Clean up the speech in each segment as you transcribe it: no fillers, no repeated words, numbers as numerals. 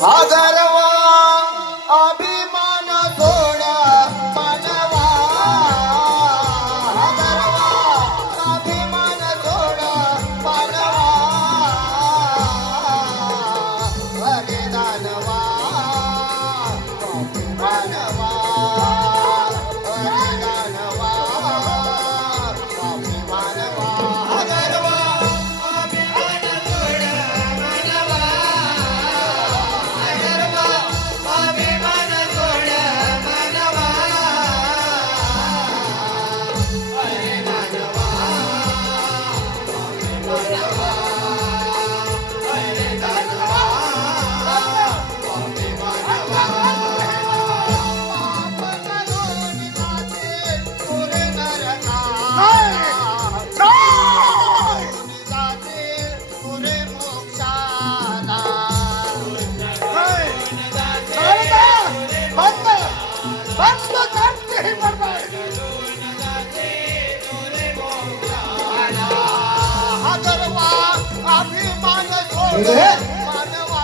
हा गर्व अभिमान सोडा मानवा, हा गर्व अभिमान सोडा मानवा, हरे दानवा मानवा, हरे दानवा मानवा, हा गर्व अभिमान सोडा मानवा, अभिमान सोडा मानवा, हरे दानवा मानवा, हरे दानवा पुरे नरका जाते पुरे मोक्षाला, हा गर्वा अभिमान सोड मानवा,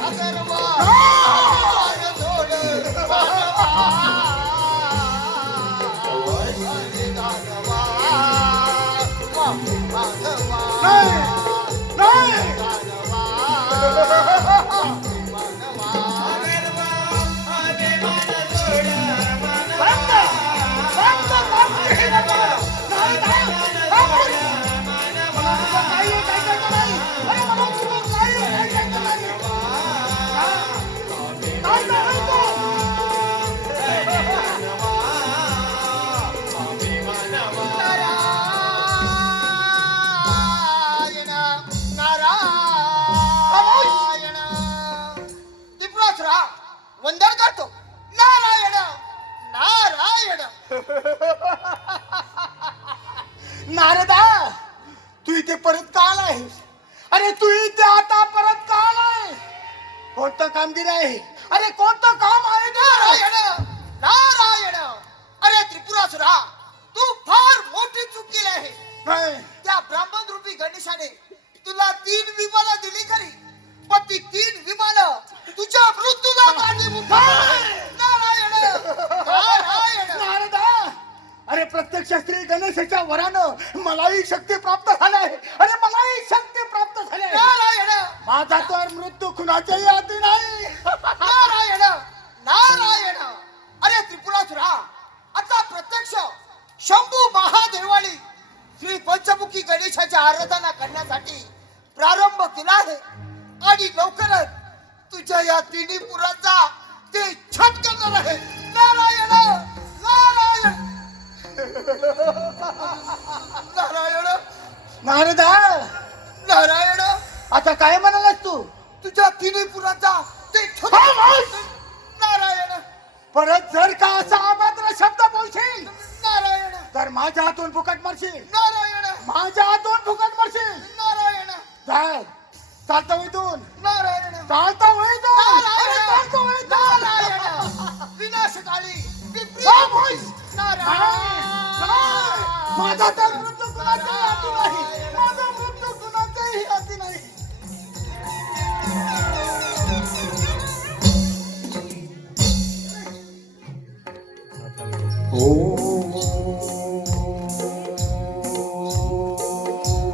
हा गर्वा अभिमान सोड मानवा, हरे दानवा मानवा, हरे दानवा मानवा, अभिमान सोड नारायण नारायण त्रिपुरासुरा वंदन करतो. नारायण नारायण. नारदा, तू इथे परत का आलायस? अरे तू इथे आता परत का आलाय? कोणतं कामगिरी आहे? अरे कोणतं काम आहे ते? नारायण नारायण. अरे त्रिपुरासुरा, तू फार मोठी चूक केली आहे. नाही. त्या ब्राह्मण रूपी गणेशाने तुला 3 विमानं दिली खरी, पण ती 3 विमानं तुझ्या मृत्यूला कारणीभूत ठरली. नारायण नारायण. नारदा, अरे प्रत्यक्ष श्री गणेशाच्या वरानं मलाही शक्ती प्राप्त झालाय. अरे मलाही शक्ती प्राप्त झाली आहे. नारायण माझा तर मृत्यू कुणाच्याही हाती नाही. नारायण नारायण. अरे त्रिपुरासुरा, आता प्रत्यक्ष शंभू महादेवाळी श्री पंचमुखी गणेशाची आराधना करण्यासाठी प्रारंभ केला आहे आणि लवकरच तुझ्या या तिन्ही पुरांचा ते छट करणार आहे. नारायण नारायण नारायण नारदा, नारायण. आता काय म्हणालास तू? तुझ्या तिन्ही पुरांचा ते छट. नारायण परत जर का असा अभद्र शब्द बोलशील नारायण तर माझ्या हातून फुकट मरशील. नारायण माझ्या हातून फुकट मरशील. नारायण जाय, चालतं इथून. नारायण चालतं इथून. नारायण. अरे चालतं इथून. नारायण. विनाशकाली विपरीत. खामोश. नारायण माझा तर मृत्यू कुणाच्या हाती नाही. माझा